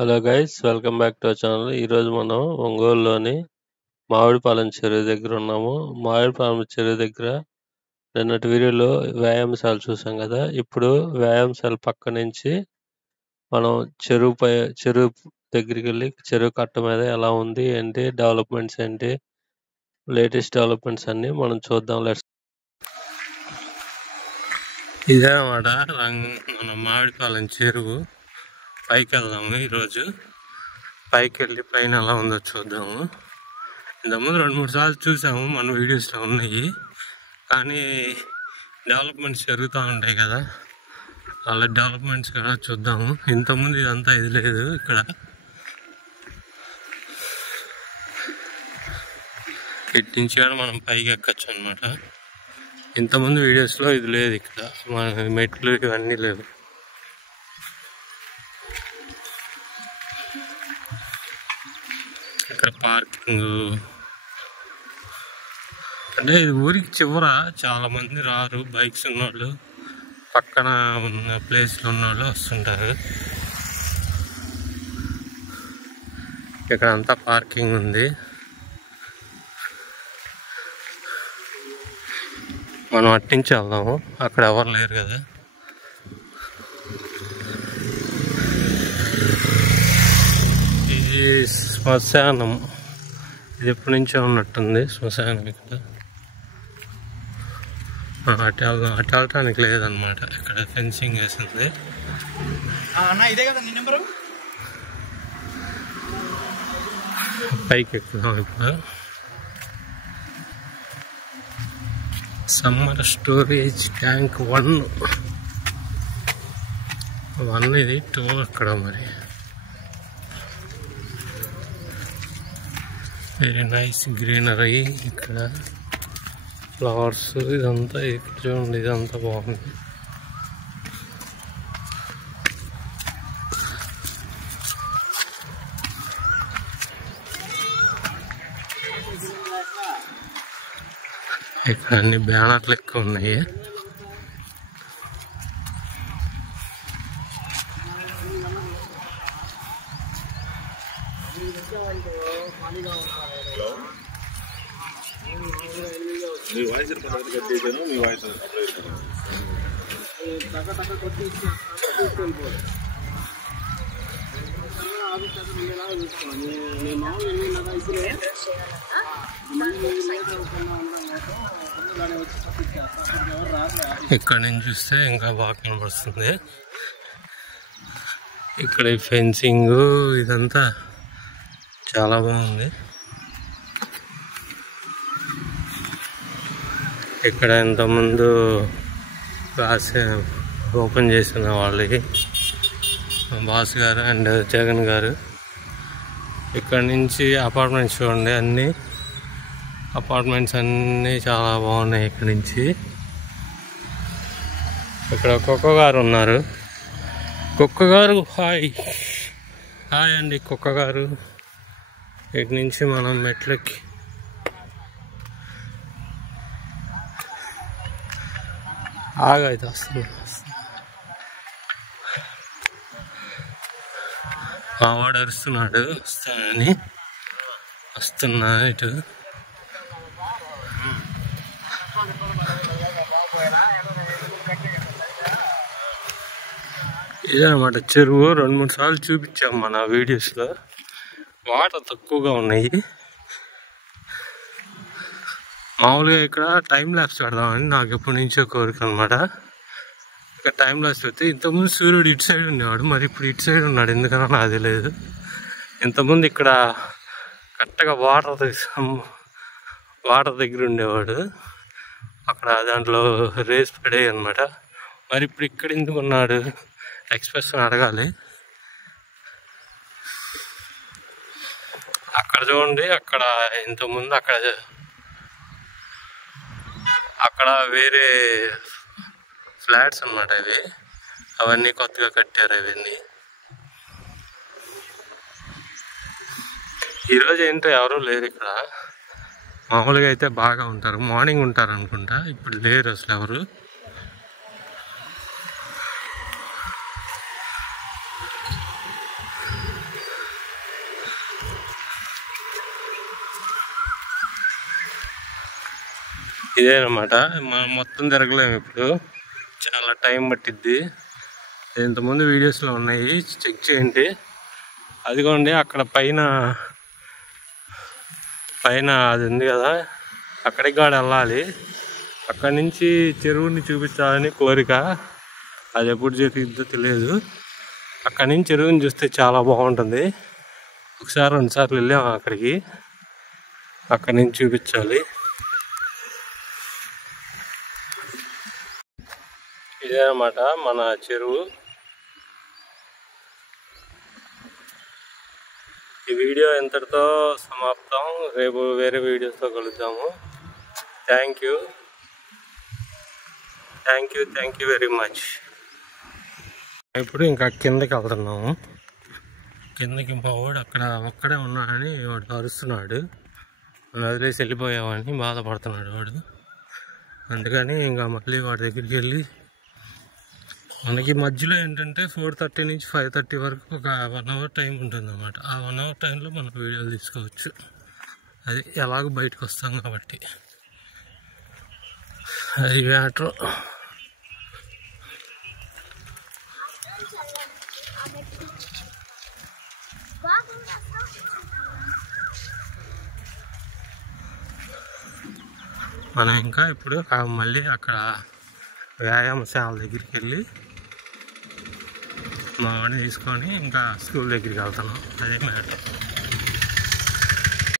Hello guys, welcome back to our channel. ఈరోజు మనం ఒంగోలులోని మామిడిపాలెం చెరువు దగ్గర ఉన్నాము. మామిడిపాలెం చెరువు దగ్గర నిన్నటి వీడియోలో వ్యాయామశాల చూసాం కదా. ఇప్పుడు వ్యాయామశాల పక్క నుంచి మనం చెరువు దగ్గరికి వెళ్ళి చెరువు కట్ట మీద ఎలా ఉంది ఏంటి డెవలప్మెంట్స్ ఏంటి లేటెస్ట్ డెవలప్మెంట్స్ అన్ని మనం చూద్దాం. ఇదే అన్నమాట మన మామిడిపాలెం చెరువు. పైకి వెళ్దాము. ఈరోజు పైకి వెళ్ళి పైన ఎలా ఉందో చూద్దాము. ఇంతకుముందు 2-3 సార్లు చూసాము, మన వీడియోస్లో ఉన్నాయి. కానీ డెవలప్మెంట్స్ జరుగుతూ ఉంటాయి కదా, అలా డెవలప్మెంట్స్ కూడా చూద్దాము. ఇంతకుముందు ఇదంతా ఇది లేదు. ఇక్కడ ఇటు నుంచి కూడా మనం పైకి ఎక్కచ్చు అనమాట. ఇంతకుముందు వీడియోస్లో ఇది లేదు. ఇక్కడ మన మెట్లు ఇవన్నీ లేవు. ఇక్కడ పార్కింగ్ అంటే ఇది ఊరికి చివర, చాలా మంది రారు. బైక్స్ ఉన్నోళ్ళు, పక్కన ఉన్న ప్లేస్లో ఉన్నోళ్ళు వస్తుంటారు. ఇక్కడ అంతా పార్కింగ్ ఉంది. మనం అట్టించి వెళ్దాము, అక్కడ ఎవరు లేరు కదా. ఇది శ్మశానం. ఇది ఎప్పటి నుంచో ఉన్నట్టుంది శ్మశానం. ఇక్కడ అటు వెళ్ళటానికి లేదనమాట. ఇక్కడ ఫెన్సింగ్ వేసింది. పైకి ఎక్కుదాం ఇప్పుడు. సమ్మర్ స్టోరేజ్ ట్యాంక్ 1 ఇది 2 అక్కడ. మరి వెరీ నైస్ గ్రీనరీ. ఇక్కడ ఫ్లవర్స్ ఇదంతా ఇక్కడ చూడండి, ఇదంతా బాగుంది. ఇక్కడ అన్ని బ్యానర్లు ఎక్కువ ఉన్నాయి. ఇక్కడ నుంచి చూస్తే ఇంకా బాగా కనబడుతుంది. ఇక్కడ ఈ ఫెన్సింగ్ ఇదంతా చాలా బాగుంది. ఇక్కడ ఇంతకుముందు క్లాస్ ఓపెన్ చేసిన వాళ్ళకి బాస్ గారు అండ్ జగన్ గారు. ఇక్కడ నుంచి అపార్ట్మెంట్స్ చూడండి, అన్ని అపార్ట్మెంట్స్ అన్నీ చాలా బాగున్నాయి. ఇక్కడ నుంచి ఇక్కడ కుక్క గారు ఉన్నారు. కుక్క గారు హాయ్ హాయ్ అండి కుక్క గారు. ఇటు నుంచి మనం మెట్లకి ఆగైతే వస్తుంది. మా వాడు అరుస్తున్నాడు వస్తానని. వస్తున్నా ఇటు. ఇదనమాట చెరువు. 2-3 సార్లు చూపించాం మన వీడియోస్లో. వాటర్ తక్కువగా ఉన్నాయి. మామూలుగా ఇక్కడ టైం ల్యాప్స్ పెడదామని నాకు ఎప్పటి నుంచో కోరిక అనమాట. ఇక్కడ టైం ల్యాప్స్ పెడితే ఇంతకుముందు సూర్యుడు ఇటు సైడ్ ఉండేవాడు, మరి ఇప్పుడు ఇటు సైడ్ ఉన్నాడు. ఎందుకన్నా నాకు తెలియదు. ఇంతకుముందు ఇక్కడ కరెక్ట్గా వాటర్ దగ్గర ఉండేవాడు. అక్కడ దాంట్లో రేస్ పడేవి అనమాట. మరి ఇప్పుడు ఇక్కడ ఎందుకు ఉన్నాడు ఎక్స్ప్రెస్ అడగాలి. అక్కడ చూడండి, అక్కడ ఇంతకుముందు అక్కడ వేరే ఫ్లాట్స్ అన్నమాట. ఇవి అవన్నీ కొత్తగా కట్టారు. అవన్నీ ఈరోజు ఏంటో ఎవరూ లేరు ఇక్కడ. మామూలుగా అయితే బాగా ఉంటారు, మార్నింగ్ ఉంటారు అనుకుంటా. ఇప్పుడు లేరు అసలు ఎవరు. ఇదేనమాట. మనం మొత్తం తిరగలేము ఇప్పుడు, చాలా టైం పట్టిద్ది. ఇంతకుముందు వీడియోస్లో ఉన్నాయి, చెక్ చేయండి. అదిగోండి అక్కడ పైన అది ఉంది కదా, అక్కడికి కూడా వెళ్ళాలి. అక్కడి నుంచి చెరువుని చూపించాలని కోరిక, అది ఎప్పుడు జరిగిద్దో తెలియదు. అక్కడి నుంచి చెరువుని చూస్తే చాలా బాగుంటుంది. ఒకసారి 2 సార్లు వెళ్ళాము అక్కడికి, అక్కడి నుంచి చూపించాలి. ఇదేనమాట మన చెరువు. ఈ వీడియో ఇంతటితో సమాప్తం. రేపు వేరే వీడియోస్తో కలుద్దాము. Thank you very much. ఇప్పుడు ఇంకా కిందకి వెళ్తున్నాము. కిందకి మా వాడు అక్కడ ఒక్కడే ఉన్నాడని వాడు అరుస్తున్నాడు, నన్ను వదిలేసి వెళ్ళిపోయావని బాధపడుతున్నాడు వాడు. అందుకని ఇంకా మళ్ళీ వాడి దగ్గరికి వెళ్ళి, మనకి మధ్యలో ఏంటంటే 4:30 నుంచి 5:30 వరకు ఒక 1 అవర్ టైం ఉంటుంది అన్నమాట. ఆ 1 అవర్ టైంలో మనం వీడియోలు తీసుకోవచ్చు. అది ఎలాగో బయటకు వస్తాం కాబట్టి అది మ్యాటర్. మనం ఇంకా ఇప్పుడు మళ్ళీ అక్కడ వ్యాయామశాల దగ్గరికి వెళ్ళి మా వాడిని తీసుకొని ఇంకా స్కూల్ దగ్గరికి వెళ్తున్నాం. అదే మ్యాటర్.